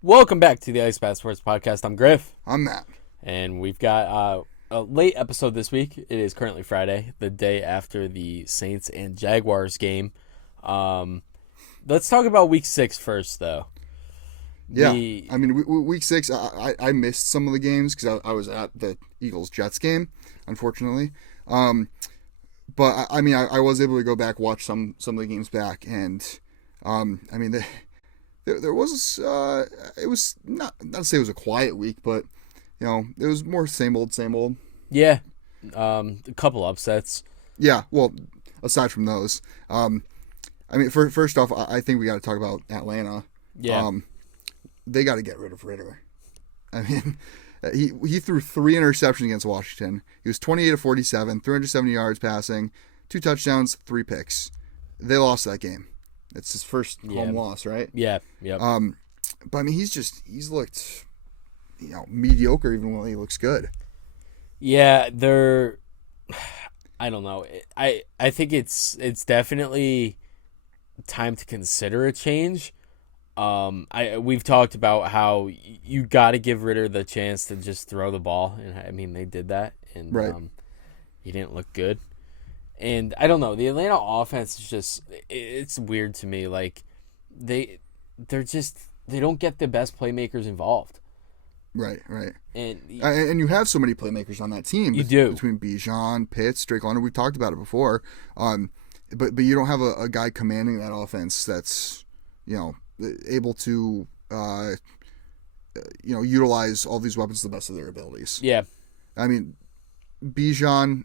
Welcome back to the Ice Bath Sports Podcast. I'm Griff. I'm Matt. And we've got a late episode this week. It is currently Friday, the day after the Saints and Jaguars game. Let's talk about Week 6 first, though. Yeah, Week 6, I missed some of the games because I was at the Eagles-Jets game, unfortunately. But I was able to go back, watch some of the games back, and there was it was not to say it was a quiet week, but it was more same old. Yeah, a couple upsets. Yeah, well, aside from those, first off, I think we got to talk about Atlanta. Yeah. They got to get rid of Ridder. I mean, he threw 3 interceptions against Washington. He was 28 of 47, 370 yards passing, 2 touchdowns, 3 picks. They lost that game. It's his first home loss, right? Yeah. Yep. But he's looked, mediocre even when he looks good. Yeah, I don't know. I think it's definitely time to consider a change. We've talked about how you got to give Ridder the chance to just throw the ball, and they did that, and right. He didn't look good. And I don't know, the Atlanta offense is just, it's weird to me. Like they don't get the best playmakers involved. Right. And you have so many playmakers on that team. You do. Between Bijan, Pitts, Drake London. We've talked about it before. But you don't have a guy commanding that offense that's, able to, utilize all these weapons to the best of their abilities. Yeah. Bijan,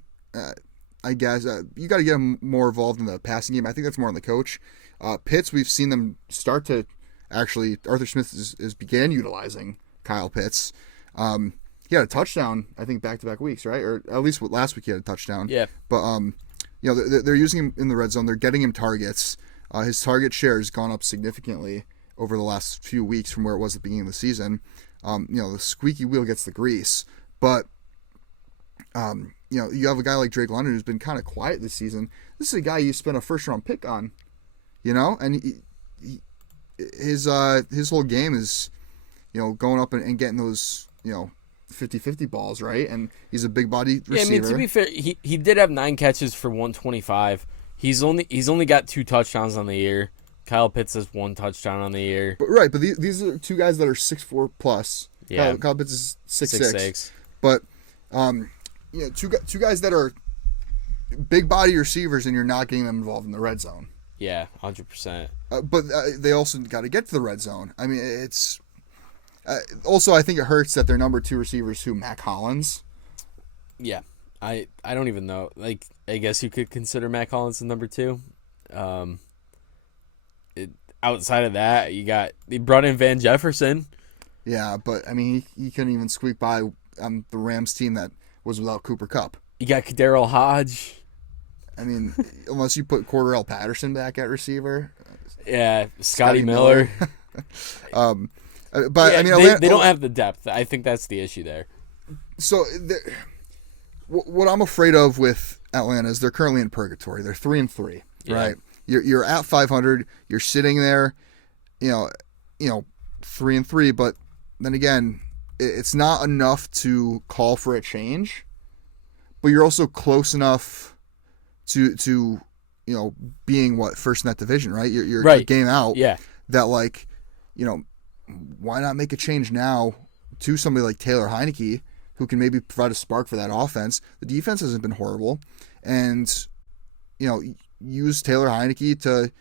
I guess, you got to get him more involved in the passing game. I think that's more on the coach. Pitts, we've seen them start to actually, Arthur Smith is began utilizing Kyle Pitts. He had a touchdown, I think, back-to-back weeks, right? Or at least last week he had a touchdown. Yeah. But, they're using him in the red zone. They're getting him targets. His target share has gone up significantly over the last few weeks from where it was at the beginning of the season. The squeaky wheel gets the grease. But, you have a guy like Drake London who's been kind of quiet this season. This is a guy you spent a first-round pick on, and his whole game is, going up and getting those, 50-50 balls, right? And he's a big-body receiver. Yeah, to be fair, he did have 9 catches for 125. He's only got 2 touchdowns on the year. Kyle Pitts has 1 touchdown on the year. But these are 2 guys that are 6'4" plus. Yeah. Kyle Pitts is 6'6". 6'6". But 2 guys that are big body receivers, and you're not getting them involved in the red zone. Yeah, 100%. But they also got to get to the red zone. It's also, I think it hurts that their number 2 receivers, Mac Hollins. Yeah, I don't even know. Like, I guess you could consider Mac Hollins the number 2. Outside of that, they brought in Van Jefferson. Yeah, but he couldn't even squeak by the Rams team that was without Cooper Kupp. You got Kaderil Hodge. Unless you put Cordarrelle Patterson back at receiver. Yeah, Scotty Miller. But they don't have the depth. I think that's the issue there. So what I'm afraid of with Atlanta is they're currently in purgatory. They're 3-3, right? You're at 500. You're sitting there, 3-3. But then again, it's not enough to call for a change. But you're also close enough to being first in that division, right? You're right. A game out. Yeah. That why not make a change now to somebody like Taylor Heineke, who can maybe provide a spark for that offense? The defense hasn't been horrible, and use Taylor Heineke to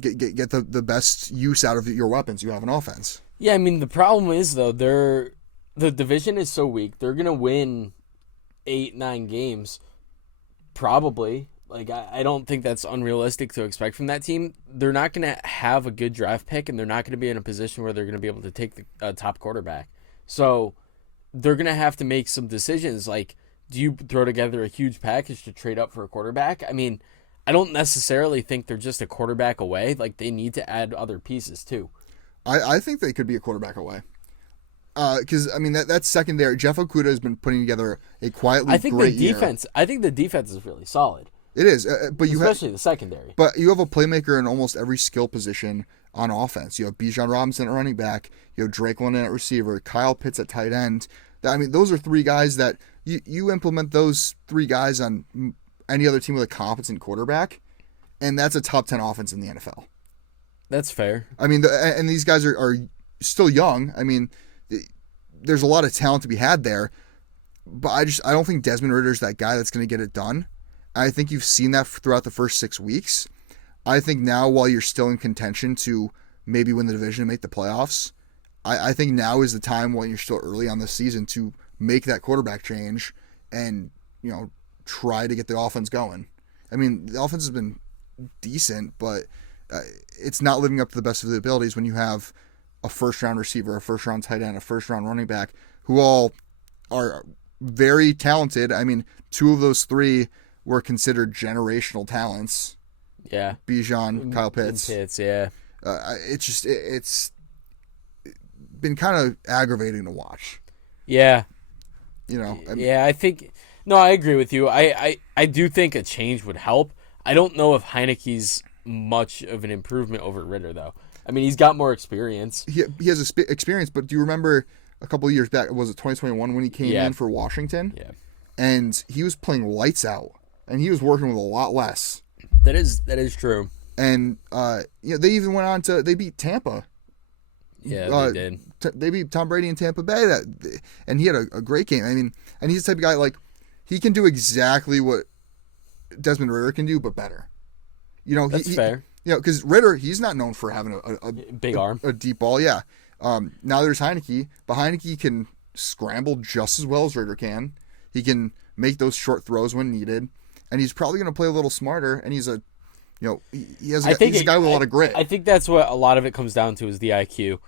get the best use out of your weapons you have in offense. Yeah, the problem is though the division is so weak. They're gonna win 8-9 games, probably. Like, I don't think that's unrealistic to expect from that team. They're not going to have a good draft pick, and they're not going to be in a position where they're going to be able to take the top quarterback. So they're going to have to make some decisions. Like, do you throw together a huge package to trade up for a quarterback? I don't necessarily think they're just a quarterback away. Like, they need to add other pieces, too. I think they could be a quarterback away. Because that's secondary. Jeff Okudah has been putting together a quietly great year. I think the defense is really solid. It is, but especially the secondary. But you have a playmaker in almost every skill position on offense. You have Bijan Robinson at running back. You have Drake London at receiver. Kyle Pitts at tight end. I mean, those are three guys that you implement those three guys on any other team with a competent quarterback, and that's a top 10 offense in the NFL. That's fair. I mean, and these guys are still young. I mean, there's a lot of talent to be had there, but I don't think Desmond Ridder's that guy that's going to get it done. I think you've seen that throughout the first 6 weeks. I think now, while you're still in contention to maybe win the division and make the playoffs, I think now is the time, when you're still early on the season, to make that quarterback change and, try to get the offense going. I mean, the offense has been decent, but it's not living up to the best of the abilities when you have a first-round receiver, a first-round tight end, a first-round running back, who all are very talented. I mean, 2 of those 3 were considered generational talents. Yeah. Bijan, Kyle Pitts. Yeah. It's been kind of aggravating to watch. Yeah. I think... No, I agree with you. I do think a change would help. I don't know if Heineke's much of an improvement over Ridder, though. I mean, he's got more experience. He has experience, but do you remember a couple of years back, was it 2021, when he came in for Washington? Yeah. And he was playing lights out, and he was working with a lot less. That is true. And they even went on to, they beat Tampa. Yeah, they did. They beat Tom Brady in Tampa Bay, and he had a great game. I mean, and he's the type of guy, like, he can do exactly what Desmond Ridder can do, but better. That's fair. Because Ridder, he's not known for having a big arm, a deep ball. Yeah. Now there's Heineke, but Heineke can scramble just as well as Ridder can. He can make those short throws when needed, and he's probably going to play a little smarter. And he's he's a guy with a lot of grit. I think that's what a lot of it comes down to, is the IQ.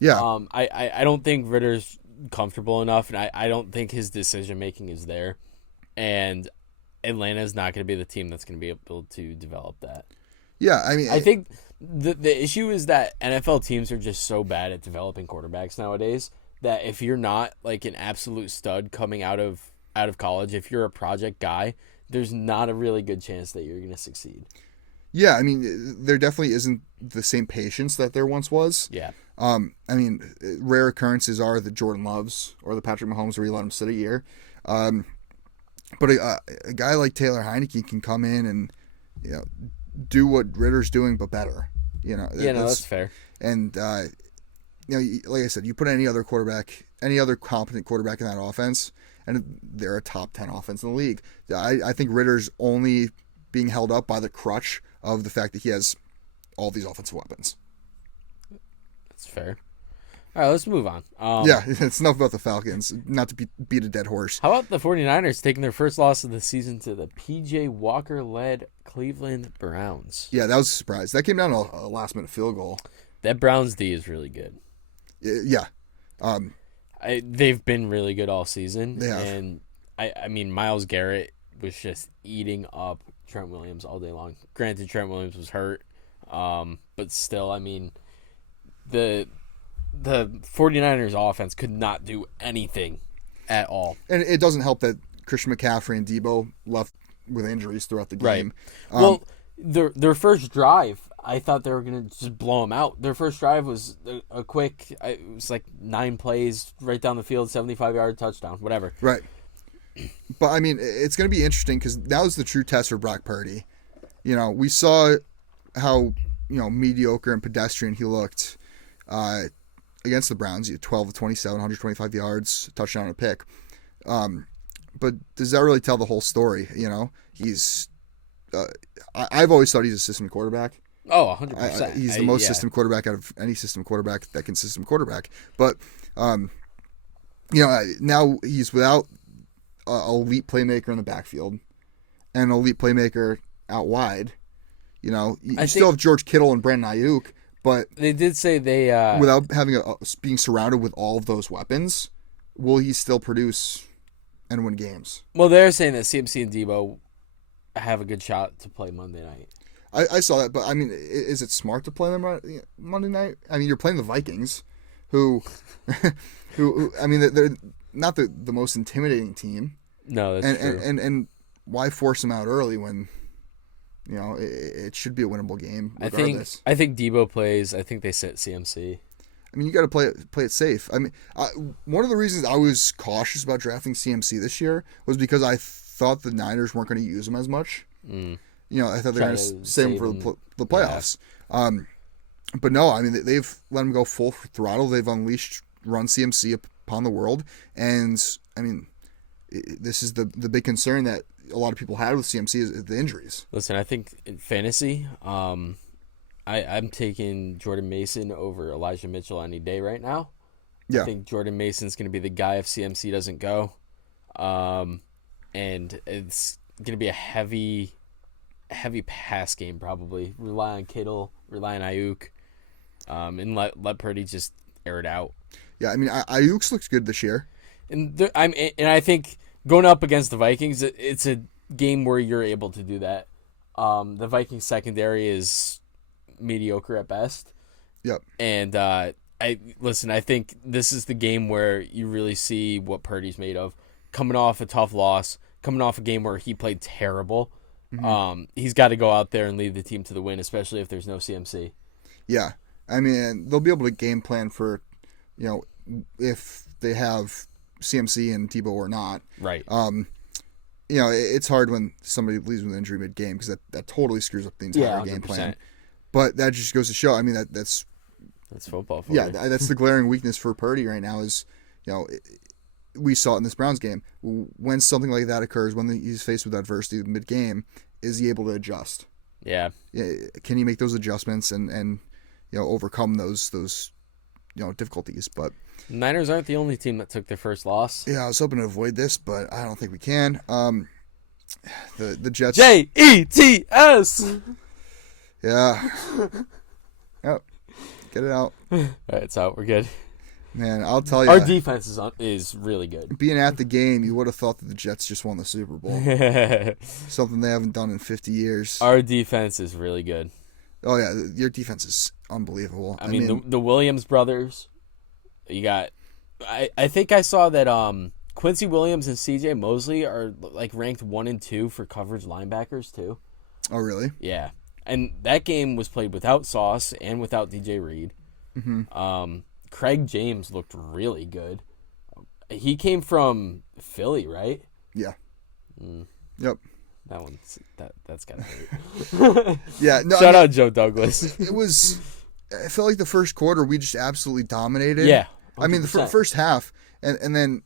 Yeah. I don't think Ritter's comfortable enough, and I don't think his decision making is there. And Atlanta's not going to be the team that's going to be able to develop that. Yeah, I mean, I think the issue is that NFL teams are just so bad at developing quarterbacks nowadays that if you're not like an absolute stud coming out of college, if you're a project guy, there's not a really good chance that you're going to succeed. Yeah, I mean, there definitely isn't the same patience that there once was. Yeah. I mean, rare occurrences are the Jordan Loves or the Patrick Mahomes where you let him sit a year. But a guy like Taylor Heineke can come in and do what Ritter's doing, but better. That's fair. And like I said, you put any other competent quarterback in that offense, and they're a top 10 offense in the league. I think Ritter's only being held up by the crutch of the fact that he has all these offensive weapons. That's fair. All right, let's move on. It's enough about the Falcons, not to beat a dead horse. How about the 49ers taking their first loss of the season to the P.J. Walker-led Cleveland Browns? Yeah, that was a surprise. That came down to a last-minute field goal. That Browns D is really good. Yeah. They've been really good all season. They have. And, I mean, Myles Garrett was just eating up Trent Williams all day long. Granted, Trent Williams was hurt, but still, I mean, the 49ers offense could not do anything at all. And it doesn't help that Christian McCaffrey and Debo left with injuries throughout the game. Right. Their first drive, I thought they were going to just blow them out. Their first drive was a quick, it was like 9 plays right down the field, 75-yard touchdown, whatever. Right. But, I mean, it's going to be interesting because that was the true test for Brock Purdy. We saw how, mediocre and pedestrian he looked against the Browns. He had 12 of 27, 125 yards, touchdown and a pick. But does that really tell the whole story? He's I've always thought he's a system quarterback. Oh, 100%. He's the most system quarterback out of any system quarterback that can system quarterback. But, now he's without an elite playmaker in the backfield and an elite playmaker out wide. You still have George Kittle and Brandon Ayuk, but they did say they without having being surrounded with all of those weapons, will he still produce and win games? Well, they're saying that CMC and Debo have a good shot to play Monday night. I saw that, but I mean, is it smart to play them Monday night? I mean, you're playing the Vikings, who I mean, they're not the most intimidating team. No, that's true. And why force them out early when it should be a winnable game regardless. I think Debo plays. I think they sit CMC. I mean, you got to play it safe. I mean, one of the reasons I was cautious about drafting CMC this year was because I thought the Niners weren't going to use him as much. I thought they were going to save him for the playoffs. Yeah. But no, I mean, they've let him go full throttle. They've unleashed run CMC upon the world. And, I mean, this is the big concern that a lot of people had with CMC is the injuries. Listen, I think in fantasy, I'm taking Jordan Mason over Elijah Mitchell any day right now. Yeah. I think Jordan Mason's going to be the guy if CMC doesn't go. And it's going to be a heavy pass game probably. Rely on Kittle, rely on Ayuk, and let Purdy just air it out. Yeah, I mean, Ayuk's looks good this year. And I think going up against the Vikings, it's a game where you're able to do that. The Vikings secondary is mediocre at best. Yep. And I think this is the game where you really see what Purdy's made of. Coming off a tough loss, coming off a game where he played terrible. Mm-hmm. He's got to go out there and lead the team to the win, especially if there's no CMC. Yeah. I mean, they'll be able to game plan for, if they have CMC and Debo or not. Right. It's hard when somebody leaves with an injury mid-game because that totally screws up the entire game plan. But that just goes to show, I mean, that's football for you. That's the glaring weakness for Purdy right now is, we saw it in this Browns game. When something like that occurs, when he's faced with adversity mid-game, is he able to adjust? Yeah. Can he make those adjustments and overcome those difficulties? But Niners aren't the only team that took their first loss. Yeah, I was hoping to avoid this, but I don't think we can. The Jets. Jets. Yeah. Yep. Get it out. All right, it's out. We're good. Man, I'll tell you. Our defense is really good. Being at the game, you would have thought that the Jets just won the Super Bowl. Something they haven't done in 50 years. Our defense is really good. Oh, yeah. Your defense is unbelievable. I mean the Williams brothers, you got... I think I saw that Quincy Williams and C.J. Mosley are ranked 1 and 2 for coverage linebackers, too. Oh, really? Yeah. And that game was played without Sauce and without DJ Reed. Mm-hmm. Craig James looked really good. He came from Philly, right? Yeah. Yep. That's gotta hurt. Yeah. No, Shout out Joe Douglas. I felt like the first quarter we just absolutely dominated. Yeah. 100%. I mean the first half, and then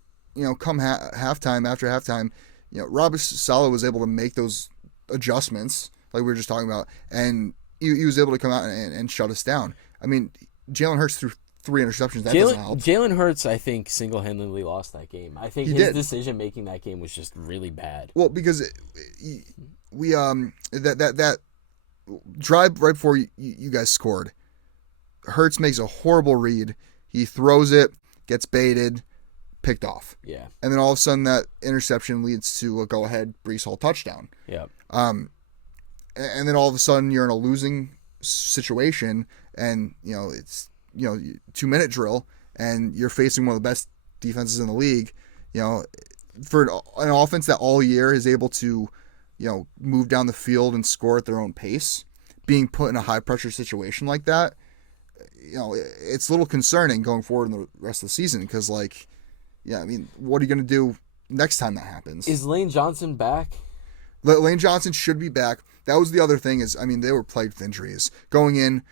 come halftime after halftime, Robert Saleh was able to make those adjustments like we were just talking about, and he was able to come out and shut us down. I mean, Jalen Hurts threw 3 interceptions. That doesn't help. Jalen Hurts, I think, single-handedly lost that game. I think his decision making that game was just really bad. Well, because we that drive right before you guys scored, Hurts makes a horrible read. He throws it, gets baited, picked off. Yeah. And then all of a sudden that interception leads to a go-ahead Breece Hall touchdown. Yeah. And then all of a sudden you're in a losing situation, and it's 2-minute drill, and you're facing one of the best defenses in the league. For an offense that all year is able to move down the field and score at their own pace, being put in a high pressure situation like that, it's a little concerning going forward in the rest of the season because, what are you going to do next time that happens? Is Lane Johnson back? Lane Johnson should be back. That was the other thing they were plagued with injuries. Going in,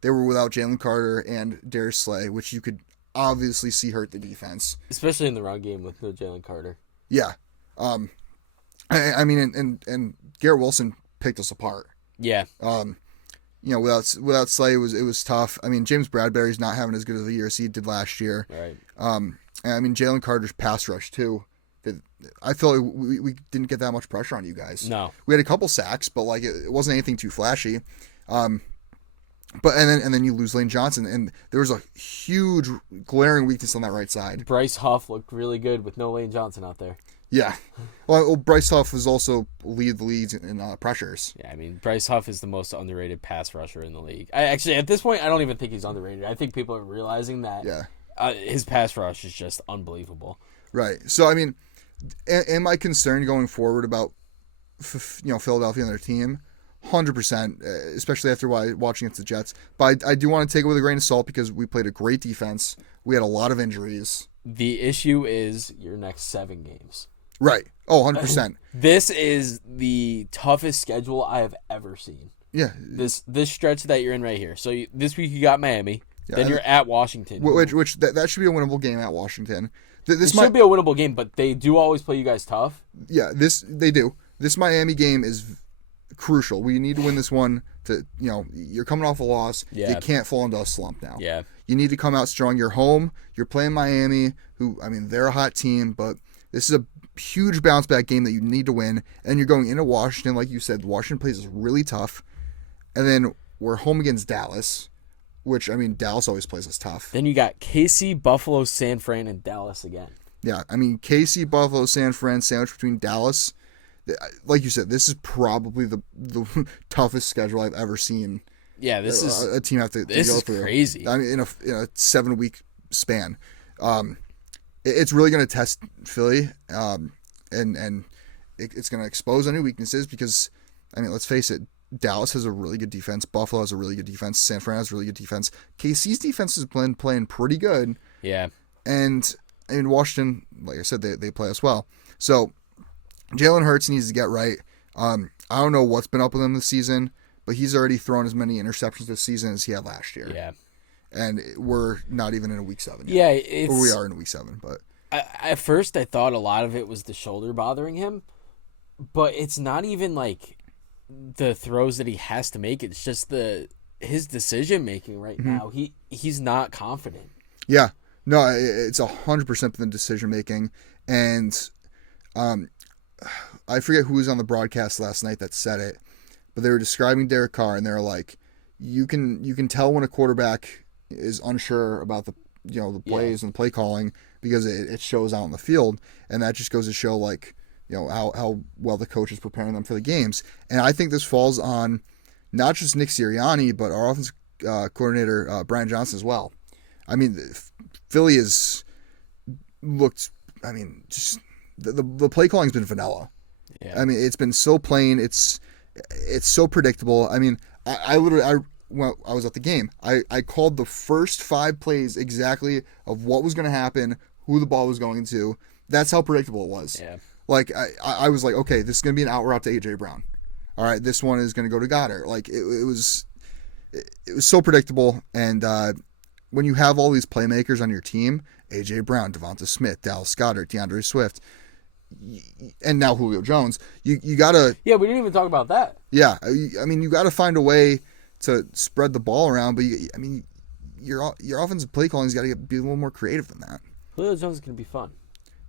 they were without Jalen Carter and Darius Slay, which you could obviously see hurt the defense. Especially in the run game with no Jalen Carter. Yeah. I mean, and Garrett Wilson picked us apart. Yeah. Without Slay, it was tough. I mean, James Bradbury's not having as good of a year as he did last year. Right. And I mean, Jalen Carter's pass rush, too. I feel like we didn't get that much pressure on you guys. No. We had a couple sacks, but it wasn't anything too flashy. But then you lose Lane Johnson, and there was a huge glaring weakness on that right side. Bryce Huff looked really good with no Lane Johnson out there. Yeah. Well, Bryce Huff was also lead the leads in pressures. Yeah, I mean, Bryce Huff is the most underrated pass rusher in the league. Actually, at this point, I don't even think he's underrated. I think people are realizing that his pass rush is just unbelievable. Right. So, I mean, am I concerned going forward about Philadelphia and their team. 100%, especially after watching against the Jets. But I do want to take it with a grain of salt because we played a great defense. We had a lot of injuries. The issue is your next 7 games. Right. Oh, 100%. This is the toughest schedule I have ever seen. Yeah. This stretch that you're in right here. So this week you got Miami. Yeah, then you're at Washington. Which that should be a winnable game at Washington. This should be a winnable game, but they do always play you guys tough. Yeah, they do. This Miami game is crucial. We need to win this one. You're coming off a loss. Yeah. You can't fall into a slump now. Yeah. You need to come out strong. You're home. You're playing Miami, they're a hot team, but this is a huge bounce back game that you need to win. And you're going into Washington, like you said. Washington plays is really tough. And then we're home against Dallas, which, Dallas always plays us tough. Then you got KC, Buffalo, San Fran, and Dallas again. Yeah, KC, Buffalo, San Fran, sandwich between Dallas. Like you said, this is probably the toughest schedule I've ever seen. Yeah, this is a team have to this go is through. Crazy. In a 7-week span, it's really going to test Philly, and it's going to expose any weaknesses because, let's face it, Dallas has a really good defense. Buffalo has a really good defense. San Fran has a really good defense. KC's defense has been playing pretty good. Yeah, and Washington, like I said, they play us well. So Jalen Hurts needs to get right. I don't know what's been up with him this season, but he's already thrown as many interceptions this season as he had last year. Yeah. And we're not even in a week 7 yet. Yeah, or we are in week 7, but at first I thought a lot of it was the shoulder bothering him, but it's not even like the throws that he has to make. It's just his decision making right now. He's not confident. Yeah. No, it's 100% the decision making, and I forget who was on the broadcast last night that said it, but they were describing Derek Carr, and they're like, you can tell when a quarterback is unsure about the plays and play calling because it shows out in the field, and that just goes to show how well the coach is preparing them for the games. And I think this falls on not just Nick Sirianni, but our offensive coordinator Brian Johnson as well. Philly has looked. Just the play calling's been vanilla. Yeah. It's been so plain. It's so predictable. I was at the game. I called the first 5 plays exactly of what was going to happen, who the ball was going to. That's how predictable it was. Yeah. I was like, okay, this is going to be an out route to A.J. Brown. All right, this one is going to go to Goddard. It was so predictable. And when you have all these playmakers on your team, A.J. Brown, Devonta Smith, Dallas Goedert, DeAndre Swift, and now Julio Jones, you got to... Yeah, we didn't even talk about that. Yeah, you got to find a way to spread the ball around, but your offensive play calling's got to be a little more creative than that. Julio Jones is going to be fun.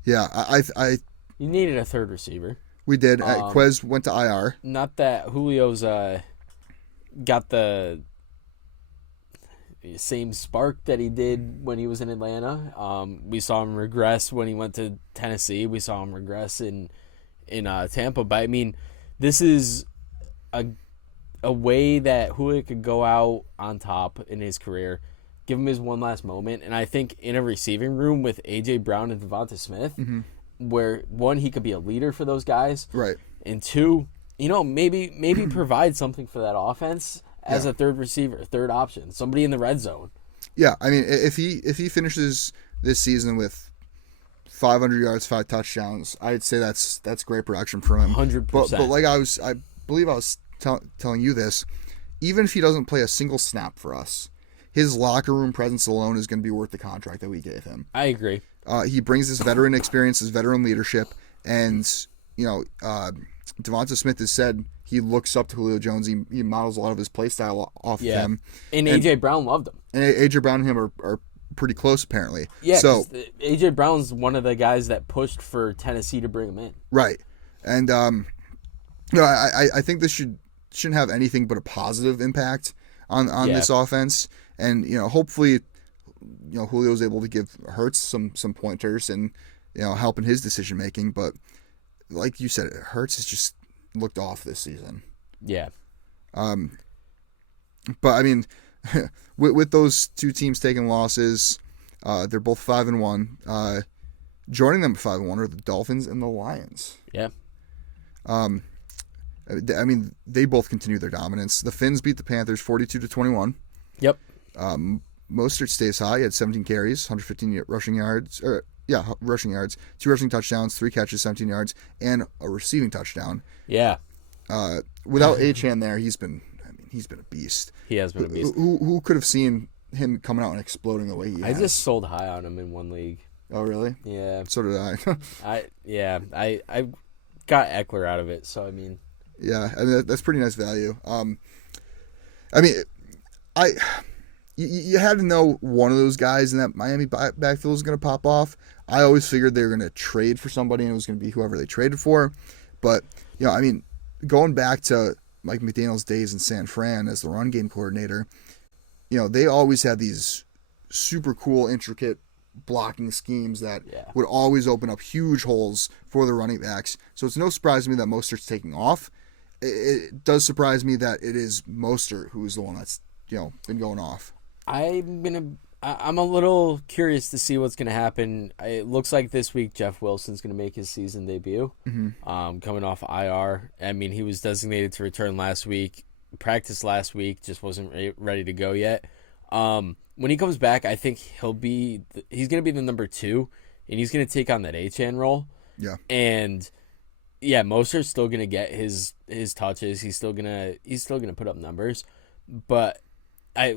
Yeah, You needed a third receiver. We did. Quez went to IR. Not that Julio's got the same spark that he did when he was in Atlanta. We saw him regress when he went to Tennessee. We saw him regress in Tampa. But this is a way that Julio could go out on top in his career, give him his one last moment, and I think in a receiving room with A.J. Brown and Devonta Smith, where one, he could be a leader for those guys, right, and two, maybe provide something for that offense as a third receiver, third option, somebody in the red zone. Yeah, if he finishes this season with 500 yards, 5 touchdowns, I'd say that's great production from him. 100%. But I believe I was telling you this, even if he doesn't play a single snap for us, his locker room presence alone is going to be worth the contract that we gave him. I agree. He brings this veteran experience, his veteran leadership, and Devonta Smith has said he looks up to Julio Jones. He models a lot of his play style off of him. And A.J. Brown loved him. And A.J. Brown and him are pretty close, apparently. Yeah, so A.J. Brown's one of the guys that pushed for Tennessee to bring him in. Right. And I think this shouldn't have anything but a positive impact on this offense. And hopefully, Julio's able to give Hurts some pointers and help in his decision making. But like you said, Hurts has just looked off this season. Yeah. But with those two teams taking losses, they're both 5-1. Joining them at 5-1 are the Dolphins and the Lions. Yeah. I mean, they both continue their dominance. The Finns beat the Panthers 42-21. Yep. Mostert stays high. He had 17 carries, 115 rushing yards. Rushing yards, 2 rushing touchdowns, 3 catches, 17 yards, and a receiving touchdown. Yeah. Without Achane there, he's been a beast. He has been a beast. Who could have seen him coming out and exploding the way he has? I just sold high on him in one league. Oh, really? Yeah. So did I. I got Eckler out of it, so I mean. Yeah, I mean that's pretty nice value. You had to know one of those guys in that Miami backfield was going to pop off. I always figured they were going to trade for somebody, and it was going to be whoever they traded for. But going back to Mike McDaniel's days in San Fran as the run game coordinator, they always had these super cool, intricate blocking schemes that would always open up huge holes for the running backs. So it's no surprise to me that Mostert's taking off. It does surprise me that it is Mostert who's the one that's been going off. I'm a little curious to see what's gonna happen. It looks like this week Jeff Wilson's gonna make his season debut. Coming off IR. I mean, he was designated to return last week. Practiced last week, just wasn't ready to go yet. When he comes back, I think he's gonna be the number 2, and he's gonna take on that Achane role. Yeah. And yeah, Mostert's still gonna get his touches. He's still gonna put up numbers. But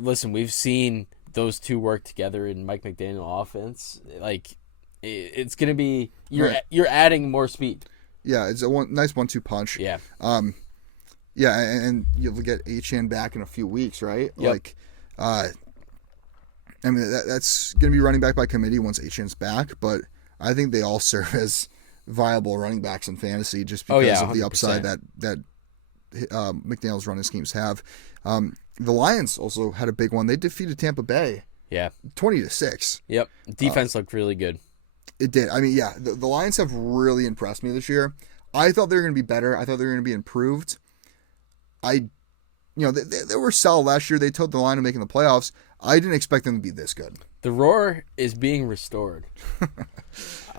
we've seen those two work together in Mike McDaniel offense. Like, it's gonna be you're adding more speed. Yeah, it's a nice 1-2 punch. Yeah. Yeah, and you'll get Achane back in a few weeks, right? Yep. Like, I mean that's gonna be running back by committee once Achane's back, but I think they all serve as viable running backs in fantasy just because of the upside that McDaniel's running schemes have. The Lions also had a big one. They defeated Tampa Bay. Yeah. 20-6. Yep. Defense looked really good. It did. I mean, yeah, the Lions have really impressed me this year. I thought they were going to be better. I thought they were going to be improved. They were solid last year. They toed the line of making the playoffs. I didn't expect them to be this good. The roar is being restored.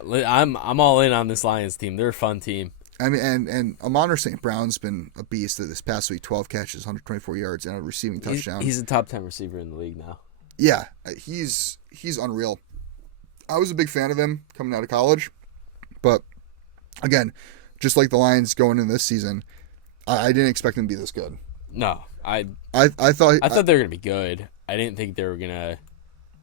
I'm all in on this Lions team. They're a fun team. I mean, and Amon St. Brown's been a beast this past week. 12 catches, 124 yards, and a receiving touchdown. He's a top 10 receiver in the league now. Yeah, he's unreal. I was a big fan of him coming out of college, but again, just like the Lions going into this season, I didn't expect them to be this good. No, I thought they were gonna be good. I didn't think they were gonna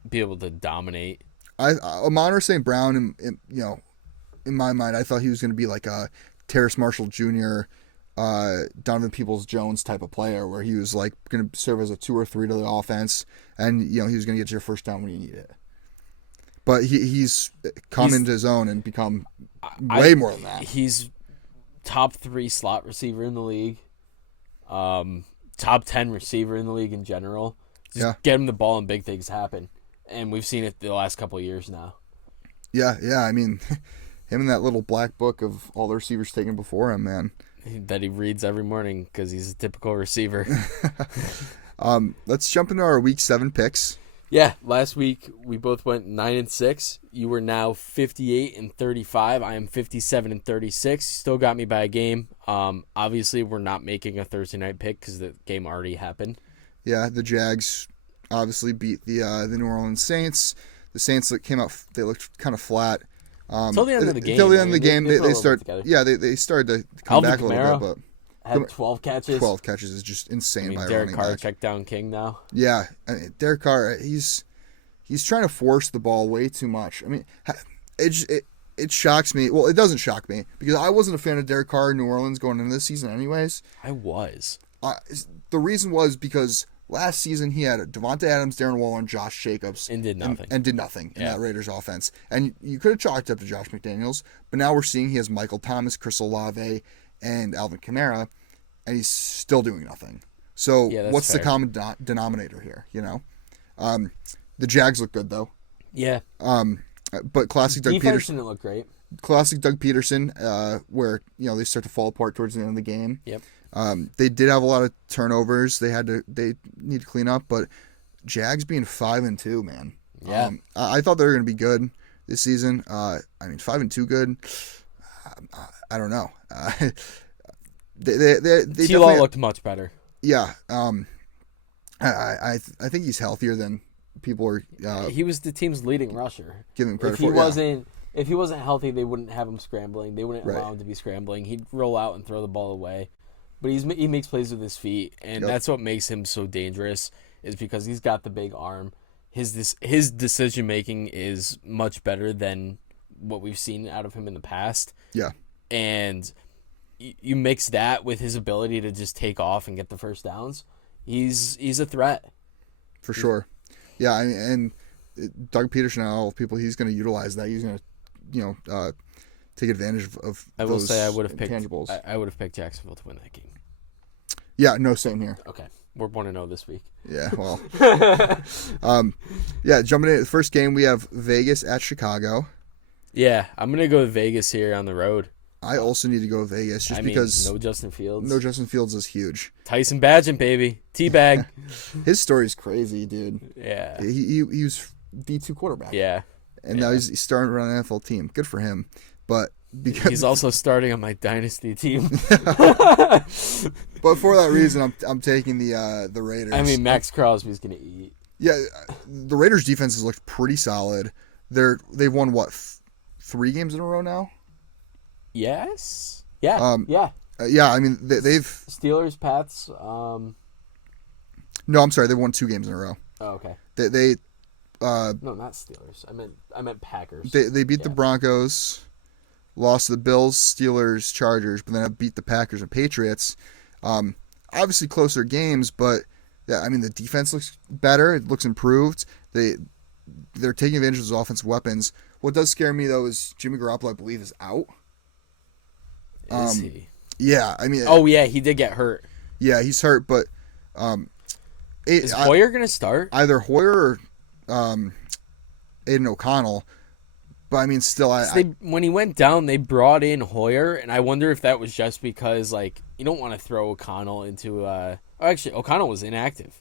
be able to dominate. Amon St. Brown, in my mind, I thought he was going to be like a Terrace Marshall Jr., Donovan Peoples-Jones type of player, where he was like going to serve as a 2 or 3 to the offense, and he was going to get your first down when you need it. But he's come into his own and become way more than that. He's top 3 slot receiver in the league, top 10 receiver in the league in general. Just get him the ball and big things happen, and we've seen it the last couple of years now. Yeah. I mean, him and that little black book of all the receivers taken before him, man. That he reads every morning because he's a typical receiver. Let's jump into our Week 7 picks. Yeah, last week we both went 9-6. You were now 58-35. I am 57-36. Still got me by a game. Obviously, we're not making a Thursday night pick because the game already happened. Yeah, the Jags obviously beat the New Orleans Saints. The Saints that came out, they looked kind of flat. Until the end of the game. Until the end of the game, they started. Yeah, they started to come Alvin back Kamara a little bit, but had 12 catches. 12 catches is just insane by a Derek running Carr back. check down king now. Yeah, I mean, Derek Carr, he's trying to force the ball way too much. I mean, it shocks me. Well, it doesn't shock me because I wasn't a fan of Derek Carr in New Orleans going into this season anyways. I was. The reason was because last season he had Devontae Adams, Darren Waller, and Josh Jacobs. And did nothing. And did nothing in that Raiders offense. And you could have chalked up to Josh McDaniels, but now we're seeing he has Michael Thomas, Chris Olave, and Alvin Kamara, and he's still doing nothing. So what's the common denominator here, The Jags look good, though. Yeah. But classic Doug Peterson. Defense didn't look great. Classic Doug Peterson, where, they start to fall apart towards the end of the game. Yep. They did have a lot of turnovers. They need to clean up, but Jags being 5-2, man. Yeah. I thought they were going to be good this season. 5-2 good. I don't know. They T-Law looked much better. Yeah. I think he's healthier than people are. He was the team's leading rusher. Giving him credit If he for. wasn't, if he wasn't healthy, they wouldn't have him scrambling. They wouldn't Right. allow him to be scrambling. He'd roll out and throw the ball away. But he makes plays with his feet, and that's what makes him so dangerous. Is because he's got the big arm. His decision making is much better than what we've seen out of him in the past. Yeah. And you mix that with his ability to just take off and get the first downs. He's a threat. For sure. Yeah, and Doug Peterson and all people, he's going to utilize that. He's going to, take advantage of I will those say I would have picked intangibles. I would have picked Jacksonville to win that game. Yeah, no, same here. Okay, we're 1-0 this week. Yeah, well. Jumping in the first game, we have Vegas at Chicago. Yeah, I'm gonna go with Vegas here on the road. I also need to go with Vegas because no Justin Fields. No Justin Fields is huge. Tyson Bagent, baby, T-bag. His story's crazy, dude. Yeah, he was D2 quarterback. Yeah, and now he's starting to run an NFL team. Good for him. But because he's also starting on my dynasty team. But for that reason, I'm taking the Raiders. I mean, Max Crosby's gonna eat. Yeah, the Raiders' defense has looked pretty solid. They've won what 3 games in a row now. Yes. Yeah. Yeah. I mean, they've Steelers, Pats. No, I'm sorry. They've won 2 games in a row. Oh, okay. They No, not Steelers. I meant Packers. They beat the Broncos, lost to the Bills, Steelers, Chargers, but then have beat the Packers and Patriots. Obviously closer games, but yeah, I mean the defense looks better. It looks improved. They're taking advantage of those offensive weapons. What does scare me though is Jimmy Garoppolo, I believe, is out. Is he? Yeah, I mean. Oh yeah, he did get hurt. Yeah, he's hurt, but is Hoyer gonna start? Either Hoyer or Aiden O'Connell. But I mean, still, when he went down, they brought in Hoyer, and I wonder if that was just because like you don't want to throw O'Connell into. Actually, O'Connell was inactive.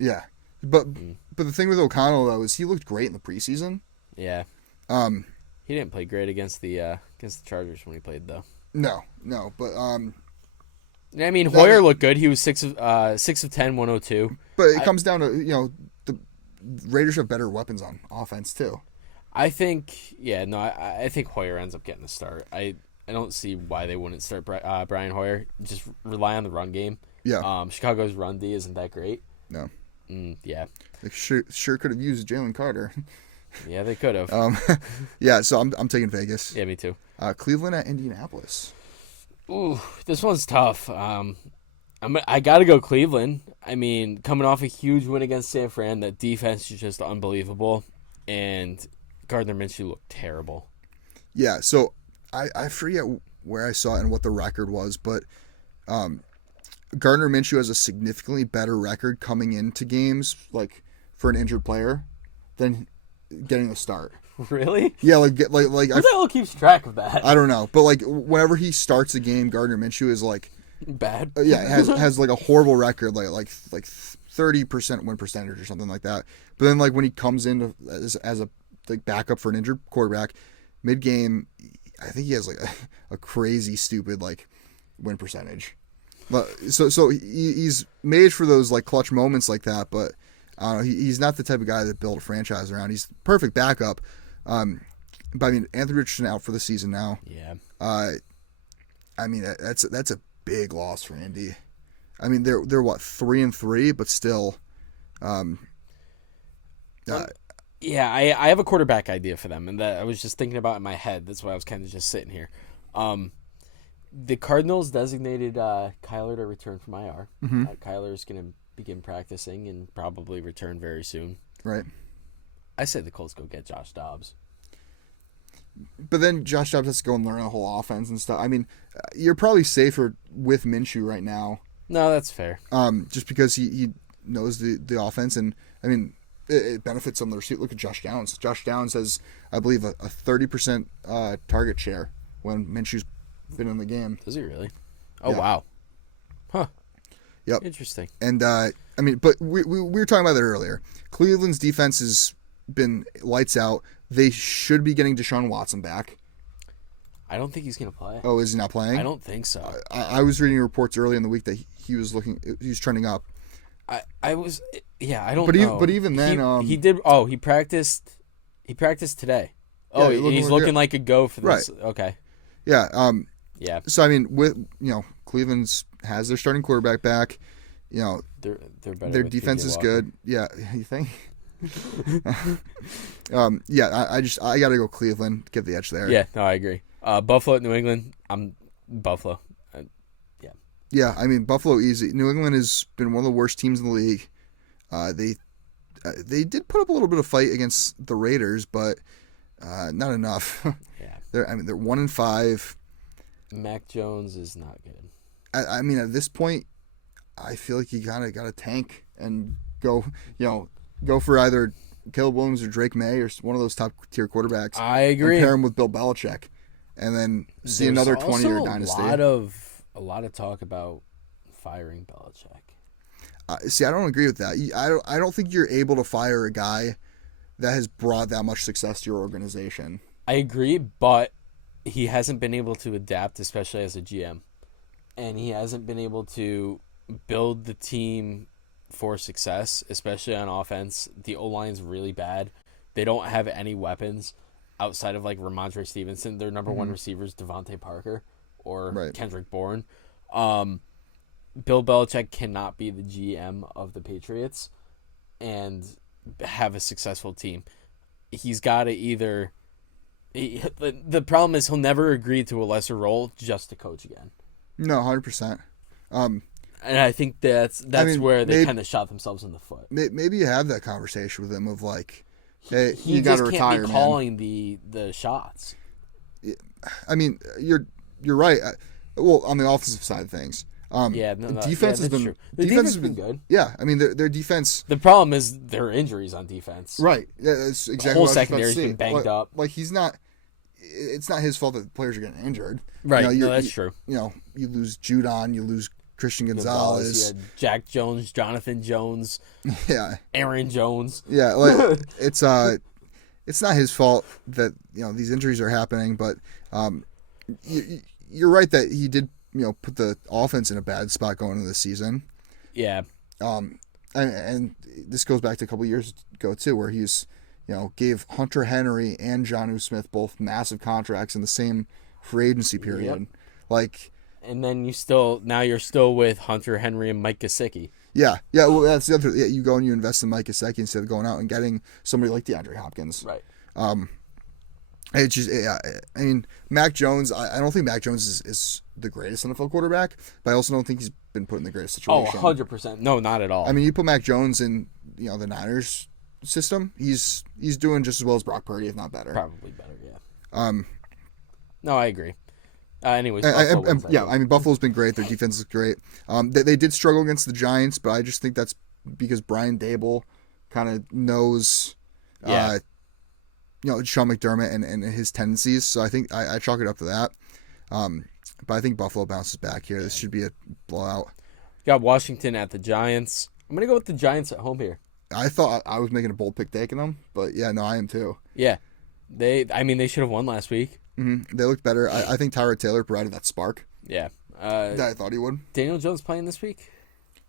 Yeah, but the thing with O'Connell though is he looked great in the preseason. Yeah. He didn't play great against the Chargers when he played though. No, but I mean, Hoyer looked good. He was 6 of 10, 102. But it comes down to the Raiders have better weapons on offense too. I think, I think Hoyer ends up getting the start. I don't see why they wouldn't start Brian Hoyer. Just rely on the run game. Yeah. Chicago's run D isn't that great. No. Yeah. They sure could have used Jalen Carter. Yeah, they could have. Yeah. So I'm taking Vegas. Yeah, me too. Cleveland at Indianapolis. Ooh, this one's tough. I got to go Cleveland. I mean, coming off a huge win against San Fran, that defense is just unbelievable, and Gardner Minshew looked terrible. Yeah, so I forget where I saw it and what the record was, but Gardner Minshew has a significantly better record coming into games, like for an injured player, than getting the start. Really? Yeah, like who the hell keeps track of that? I don't know, but like whenever he starts a game, Gardner Minshew is like bad. Has like a horrible record, like 30% win percentage or something like that. But then like when he comes in as a like backup for an injured quarterback, mid game, I think he has like a crazy stupid like win percentage. But so he's made for those like clutch moments like that. But I don't know, he's not the type of guy that built a franchise around. He's perfect backup. But I mean, Anthony Richardson out for the season now. Yeah. I mean that's a big loss for Indy. I mean they're what 3-3, but still. Yeah, I have a quarterback idea for them, and that I was just thinking about in my head. That's why I was kind of just sitting here. The Cardinals designated Kyler to return from IR. Mm-hmm. Kyler's going to begin practicing and probably return very soon. Right. I said the Colts go get Josh Dobbs. But then Josh Dobbs has to go and learn a whole offense and stuff. I mean, you're probably safer with Minshew right now. No, that's fair. Just because he knows the offense, and I mean, it benefits him. Look at Josh Downs. Josh Downs has, I believe, a 30% target share when Minshew's been in the game. Does he really? Oh, yeah. Wow. Huh. Yep. Interesting. And, I mean, but we were talking about that earlier. Cleveland's defense has been lights out. They should be getting Deshaun Watson back. I don't think he's gonna play. Oh, is he not playing? I don't think so. I was reading reports early in the week that he was trending up. I was, I don't But know. But even then, he did. Oh, he practiced. He practiced today. Oh, Yeah, he's looking like a go for this. Right. Okay. Yeah. Yeah. So I mean, with Cleveland's has their starting quarterback back. They're better. Their defense is good. Yeah, you think? I gotta go Cleveland. Get the edge there. Yeah, no, I agree. Buffalo at New England. I'm Buffalo. Yeah, I mean Buffalo easy. New England has been one of the worst teams in the league. They did put up a little bit of fight against the Raiders, but not enough. Yeah. They're 1-5. Mac Jones is not good. I mean, at this point, I feel like you gotta tank and go for either Caleb Williams or Drake May or one of those top tier quarterbacks. I agree. And pair him with Bill Belichick, and then see another 20-year dynasty. A lot of talk about firing Belichick. See, I don't agree with that. I don't think you're able to fire a guy that has brought that much success to your organization. I agree, but he hasn't been able to adapt, especially as a GM. And he hasn't been able to build the team for success, especially on offense. The O-line's really bad. They don't have any weapons outside of like Ramondre Stevenson. Their number one receiver is Devontae Parker or Kendrick Bourne. Bill Belichick cannot be the GM of the Patriots and have a successful team. He's got to either... the problem is he'll never agree to a lesser role just to coach again. No, 100%. And I think that's where they kind of shot themselves in the foot. Maybe you have that conversation with him of like, hey, he you got to retire, can't be calling the shots. I mean, you're right. Well, on the offensive side of things, defense has been true. The defense has been good. Yeah, I mean their defense. The problem is their injuries on defense. Right. Yeah, that's exactly. The whole secondary's been banged up. Like he's not. It's not his fault that the players are getting injured. Right. That's true. You lose Judon, you lose Christian Gonzalez, Jack Jones, Jonathan Jones, Aaron Jones. Yeah, like it's not his fault that these injuries are happening, but you're right that he did put the offense in a bad spot going into the season. Yeah. And this goes back to a couple of years ago too, where he's gave Hunter Henry and Jonnu Smith both massive contracts in the same free agency period. Yep. Like. And then you're still with Hunter Henry and Mike Gesicki. Yeah. Well, that's the other. Yeah, you go and you invest in Mike Gesicki instead of going out and getting somebody like DeAndre Hopkins. Right. It's just. I mean, Mac Jones. I don't think Mac Jones is the greatest NFL quarterback, but I also don't think he's been put in the greatest situation. 100%. No, not at all. I mean, you put Mac Jones in the Niners system, he's doing just as well as Brock Purdy, if not better. Probably better. Yeah. No, I agree. Anyways, Buffalo's been great. Their defense is great. They did struggle against the Giants, but I just think that's because Brian Dable kind of knows, Sean McDermott and his tendencies. So I think I chalk it up to that. But I think Buffalo bounces back here. This should be a blowout. Got Washington at the Giants. I'm gonna go with the Giants at home here. I thought I was making a bold pick taking them, but yeah, no, I am too. Yeah, they should have won last week. Mm-hmm. They look better. I think Tyrod Taylor provided that spark. Yeah. That I thought he would. Daniel Jones playing this week?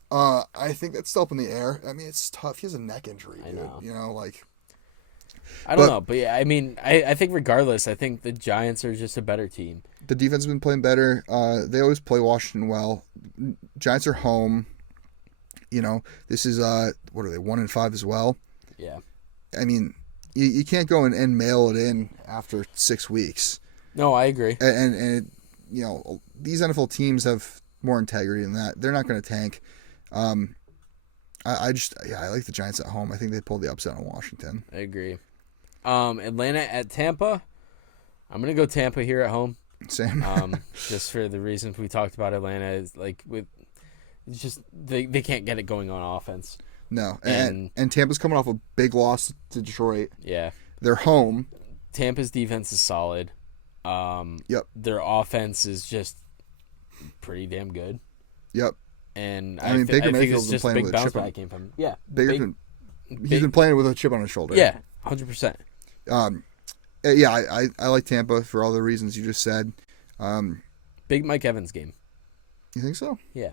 I think that's still up in the air. I mean, it's tough. He has a neck injury, dude. I know. I don't know, but yeah, I mean, I think regardless, I think the Giants are just a better team. The defense has been playing better. They always play Washington well. Giants are home. This is what are they, 1-5 as well? Yeah. I mean, you can't go and mail it in after 6 weeks. No, I agree. And these NFL teams have more integrity than that. They're not going to tank. I like the Giants at home. I think they pulled the upset on Washington. I agree. Atlanta at Tampa. I'm going to go Tampa here at home. Same. Just for the reasons we talked about. Atlanta is it's just they can't get it going on offense. No, and Tampa's coming off a big loss to Detroit. Yeah, they're home. Tampa's defense is solid. Yep. Their offense is just pretty damn good. Yep. And I mean, Baker Mayfield's been playing with a chip on. Came from he's been playing with a chip on his shoulder. Yeah, 100%. Yeah, I like Tampa for all the reasons you just said. Big Mike Evans game. You think so? Yeah,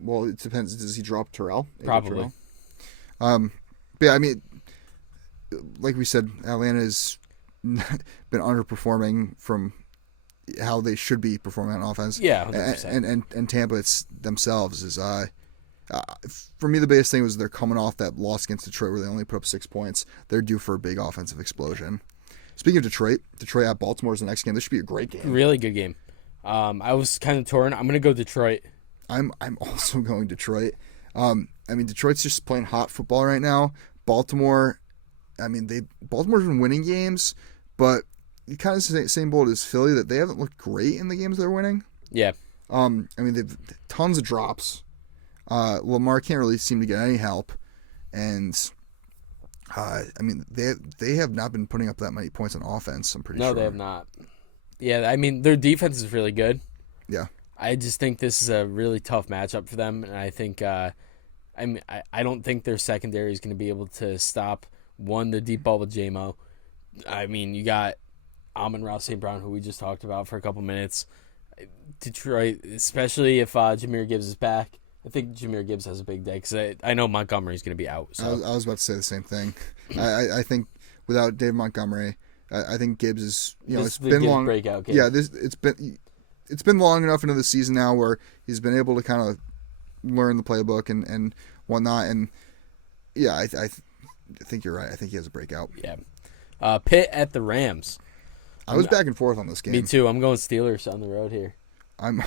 Well, it depends. Does he drop Terrell? probably. But yeah, I mean, like we said, Atlanta's been underperforming from how they should be performing on offense. Yeah, 100%. And Tampa themselves is for me the biggest thing was they're coming off that loss against Detroit where they only put up 6 points. They're due for a big offensive explosion. Speaking of Detroit at Baltimore is the next game. This should be a great game. Really good game. I was kind of torn. I'm gonna go Detroit. I'm also going Detroit. I mean, Detroit's just playing hot football right now. Baltimore, I mean, Baltimore's been winning games, but kind of the same boat as Philly that they haven't looked great in the games they're winning. Yeah. I mean, they've tons of drops. Lamar can't really seem to get any help, and I mean, they have not been putting up that many points on offense. I'm pretty sure. No, they have not. Yeah, I mean, their defense is really good. Yeah. I just think this is a really tough matchup for them, and I think I don't think their secondary is going to be able to stop the deep ball with J-Mo. I mean, you got Amon-Ra St. Brown, who we just talked about for a couple minutes. Detroit, especially if Jahmyr Gibbs is back, I think Jahmyr Gibbs has a big day because I know Montgomery's going to be out. So. I was about to say the same thing. I think without Dave Montgomery, I think Gibbs is it's been long. Breakout game. Yeah, it's been long enough into the season now where he's been able to kind of learn the playbook and whatnot. And yeah, I think you're right. I think he has a breakout. Yeah. Pitt at the Rams. I was back and forth on this game. Me too. I'm going Steelers on the road here. I'm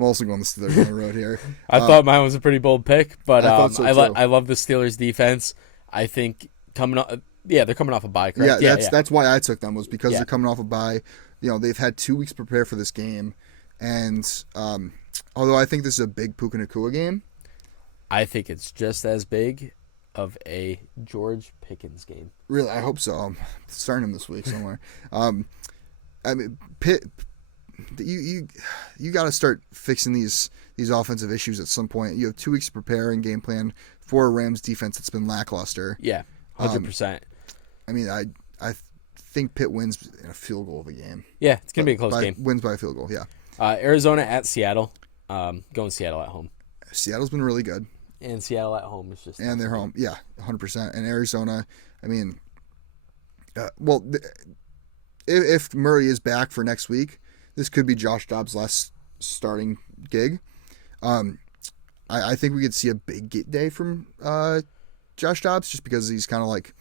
also going the Steelers on the road here. I thought mine was a pretty bold pick, but I thought so too. I love the Steelers defense. I think they're coming off a bye, correct? Yeah, that's why I took them was because they're coming off a bye. They've had 2 weeks to prepare for this game, and although I think this is a big Puka Nacua game, I think it's just as big of a George Pickens game. Really, I hope so. I'm starting him this week somewhere. I mean, Pitt, you got to start fixing these offensive issues at some point. You have 2 weeks to prepare and game plan for a Rams defense that's been lackluster. Yeah, 100%. I mean, I think Pitt wins in a field goal of a game. Yeah, it's gonna be a close game. Wins by a field goal. Yeah. Arizona at Seattle. Going Seattle at home. Seattle's been really good. And Seattle at home is just. And they're home. Yeah, 100%. And Arizona, I mean, if Murray is back for next week, this could be Josh Dobbs' last starting gig. I think we could see a big day from Josh Dobbs just because he's kind of like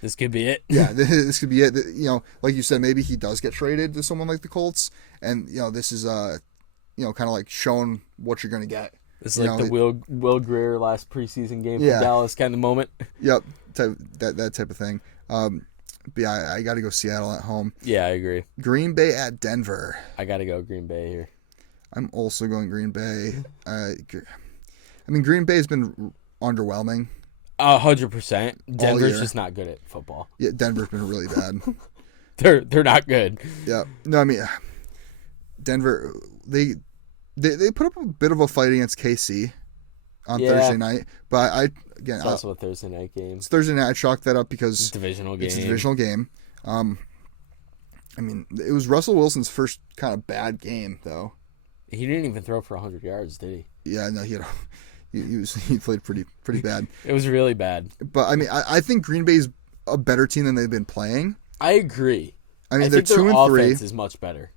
this could be it. Yeah, this could be it. Like you said, maybe he does get traded to someone like the Colts, and this is kind of like showing what you're going to get. It's like the Will Grier last preseason game from Dallas kind of moment. Yep, that type of thing. But yeah, I got to go Seattle at home. Yeah, I agree. Green Bay at Denver. I got to go Green Bay here. I'm also going Green Bay. I mean, Green Bay has been underwhelming. 100%. Denver's just not good at football. Yeah, Denver's been really bad. They're not good. Yeah. No, I mean, Denver, they put up a bit of a fight against KC on Thursday night, but it's also a Thursday night game. It's Thursday night. I chalked that up because it's a divisional game. I mean, it was Russell Wilson's first kind of bad game, though. He didn't even throw for 100 yards, did he? Yeah, no, he played pretty bad. It was really bad. But I mean, I think Green Bay's a better team than they've been playing. I agree. I mean, they're 2-3. Their offense is much better.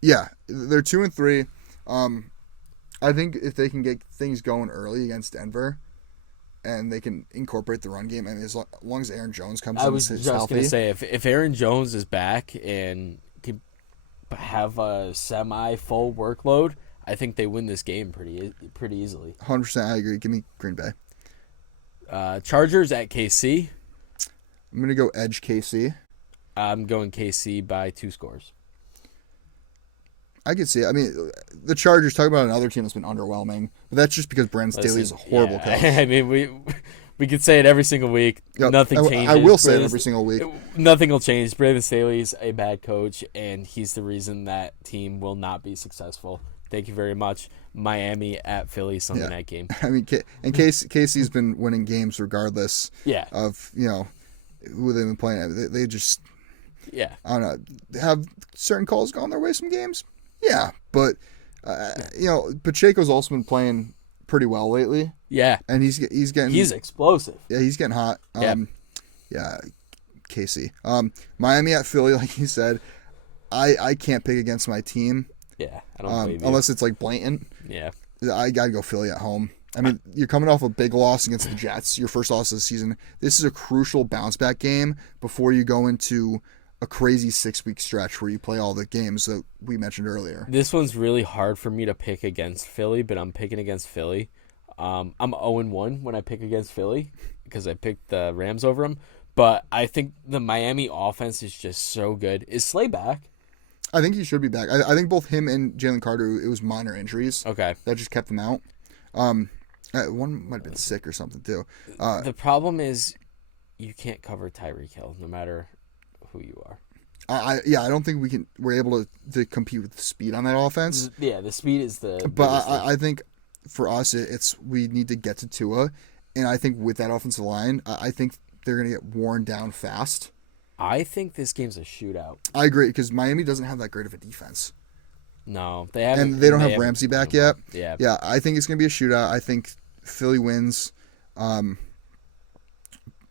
Yeah, they're 2-3. I think if they can get things going early against Denver, and they can incorporate the run game, and as long as Aaron Jones comes in, I was just going to say if Aaron Jones is back and can have a semi-full workload, I think they win this game pretty easily. 100%, I agree. Give me Green Bay. Chargers at KC. I'm going to go edge KC. I'm going KC by 2 scores. I could see it. I mean, the Chargers, talk about another team that's been underwhelming, but that's just because Brandon Staley is a horrible coach. I mean, we could say it every single week. Yep. Nothing changes. I will say it every single week. Nothing will change. Brandon Staley's a bad coach, and he's the reason that team will not be successful. Thank you very much. Miami at Philly Sunday night game. I mean, and Casey's been winning games regardless of, who they've been playing. They just, Yeah. I don't know, have certain calls gone their way some games? Yeah, but, Pacheco's also been playing pretty well lately. Yeah. And he's explosive. Yeah, he's getting hot. Yeah. Yeah, Casey. Miami at Philly, like you said, I can't pick against my team. Yeah, I don't believe you. Unless it's like blatant. Yeah. I got to go Philly at home. I mean, you're coming off a big loss against the Jets, your first loss of the season. This is a crucial bounce-back game before you go into a crazy 6-week stretch where you play all the games that we mentioned earlier. This one's really hard for me to pick against Philly, but I'm picking against Philly. I'm 0-1 when I pick against Philly because I picked the Rams over them. But I think the Miami offense is just so good. Is Slay back? I think he should be back. I think both him and Jalen Carter, it was minor injuries. Okay. That just kept them out. One might have been sick or something too. The problem is you can't cover Tyreek Hill no matter who you are. I don't think we're able to compete with the speed on that offense. Yeah, the speed is the. But I think for us, we need to get to Tua, and I think with that offensive line, I think they're going to get worn down fast. I think this game's a shootout. I agree because Miami doesn't have that great of a defense. No, they haven't. And they don't have Ramsey back yet. Yeah. Yeah, I think it's going to be a shootout. I think Philly wins. I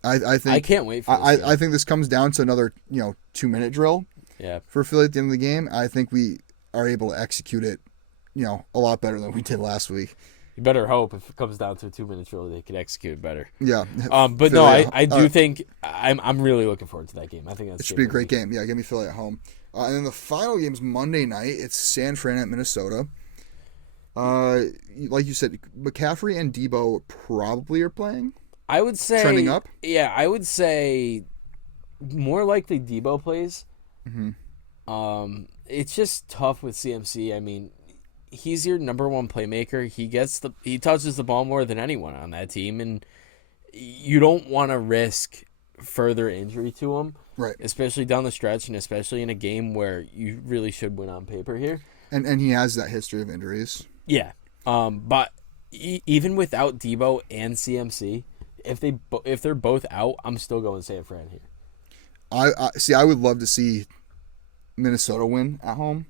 think I can't wait for this. I think this comes down to another 2-minute drill. Yeah. For Philly at the end of the game, I think we are able to execute it, a lot better than we did last week. You better hope if it comes down to a 2-minute drill, they can execute it better. Yeah. But Philly, no, I do think I'm really looking forward to that game. I think it should be a great game. Yeah, give me Philly at home. And then the final game's Monday night. It's San Fran at Minnesota. Like you said, McCaffrey and Debo probably are playing. I would say trending up. Yeah, I would say more likely Debo plays. Mm-hmm. It's just tough with CMC. I mean, he's your number one playmaker. He touches the ball more than anyone on that team, and you don't want to risk further injury to him, right? Especially down the stretch, and especially in a game where you really should win on paper here. And he has that history of injuries. Yeah. But even without Debo and CMC, if they're both out, I'm still going San Fran here. I would love to see Minnesota win at home,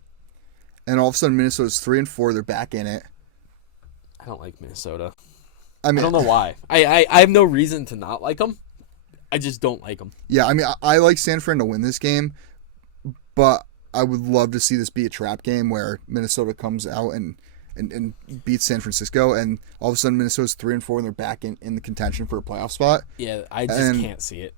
and all of a sudden Minnesota's 3-4. They're back in it. I don't like Minnesota. I don't know why. I have no reason to not like them. I just don't like them. Yeah, I mean, I like San Fran to win this game, but I would love to see this be a trap game where Minnesota comes out and beats San Francisco, and all of a sudden Minnesota's 3-4 and they're back in the contention for a playoff spot. Yeah, I just can't see it.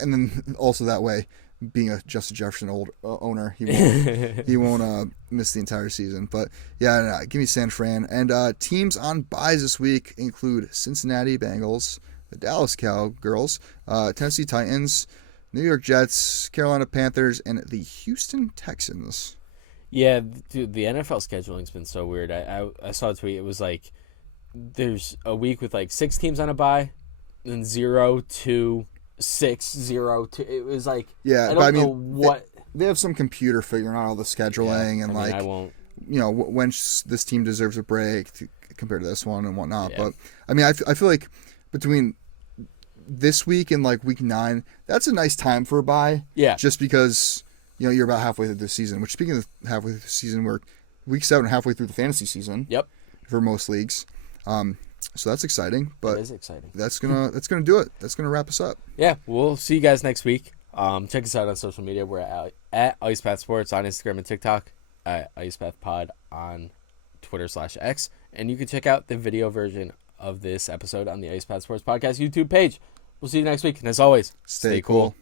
And then also that way, being a Justin Jefferson owner, he won't miss the entire season. But yeah, give me San Fran. And teams on byes this week include Cincinnati Bengals, the Dallas Cowgirls, Tennessee Titans, New York Jets, Carolina Panthers, and the Houston Texans. Yeah, dude, the NFL scheduling's been so weird. I saw a tweet. It was like there's a week with like 6 teams on a bye, then 0, 2, 6, 0, 2. It was like I don't know what they have some computer figuring out all the scheduling and I won't. When this team deserves a break compared to this one and whatnot. Yeah. But I mean, I feel like between this week and like week 9, that's a nice time for a bye. Yeah, just because. You're about halfway through the season, which speaking of halfway through the season, we're week 7 halfway through the fantasy season. Yep. For most leagues. So that's exciting. But it is exciting. That's gonna do it. That's gonna wrap us up. Yeah, we'll see you guys next week. Check us out on social media. We're at IcePath Sports on Instagram and TikTok, at IcePath Pod on Twitter/X. And you can check out the video version of this episode on the IcePath Sports Podcast YouTube page. We'll see you next week. And as always, stay cool.